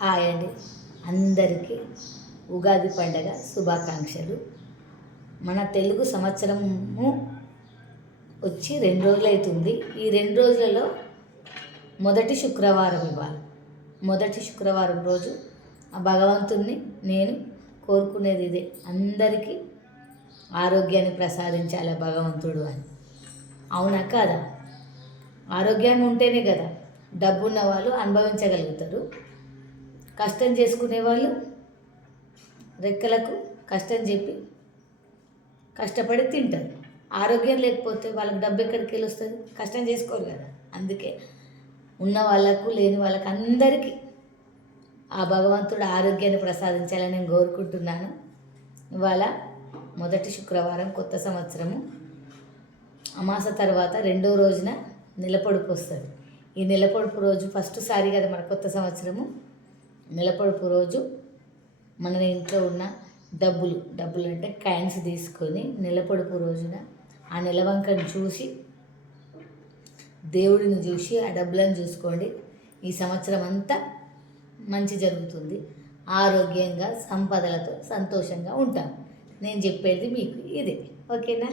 Hi అండి, అందరికీ ఉగాది పండగ శుభాకాంక్షలు. మన తెలుగు సంవత్సరము వచ్చి 2 రోజులు అవుతుంది. ఈ 2 రోజులలో మొదటి శుక్రవారం ఇవ్వాలి. మొదటి శుక్రవారం రోజు ఆ భగవంతుణ్ణి నేను కోరుకునేది ఇదే, అందరికీ ఆరోగ్యాన్ని ప్రసాదించాలి భగవంతుడు అని. అవునా కాదా? ఆరోగ్యాన్ని ఉంటేనే కదా డబ్బున్న వాళ్ళు అనుభవించగలుగుతారు. కష్టం చేసుకునే వాళ్ళు రెక్కలకు కష్టం చెప్పి కష్టపడి తింటారు. ఆరోగ్యం లేకపోతే వాళ్ళకి డబ్బు ఎక్కడికి వెళ్ళి వస్తుంది? కష్టం చేసుకోరు కదా. అందుకే ఉన్న వాళ్ళకు లేని వాళ్ళకు అందరికీ ఆ భగవంతుడు ఆరోగ్యాన్ని ప్రసాదించాలని నేను కోరుకుంటున్నాను. ఇవాళ మొదటి శుక్రవారం, కొత్త సంవత్సరము. అమాస తర్వాత 2వ రోజున నెలపొడుపు వస్తుంది. ఈ నెలపొడుపు రోజు ఫస్ట్ సారి కదా మన కొత్త సంవత్సరము. నెలపొడుపు రోజు మన ఇంట్లో ఉన్న డబ్బులు అంటే కాయిన్స్ తీసుకొని నెలపొడుపు రోజున ఆ నెలవంకను చూసి, దేవుడిని చూసి ఆ డబ్బులను చూసుకోండి. ఈ సంవత్సరం అంతా మంచి జరుగుతుంది. ఆరోగ్యంగా సంపదలతో సంతోషంగా ఉంటాం. నేను చెప్పేది మీకు ఇదే, ఓకేనా?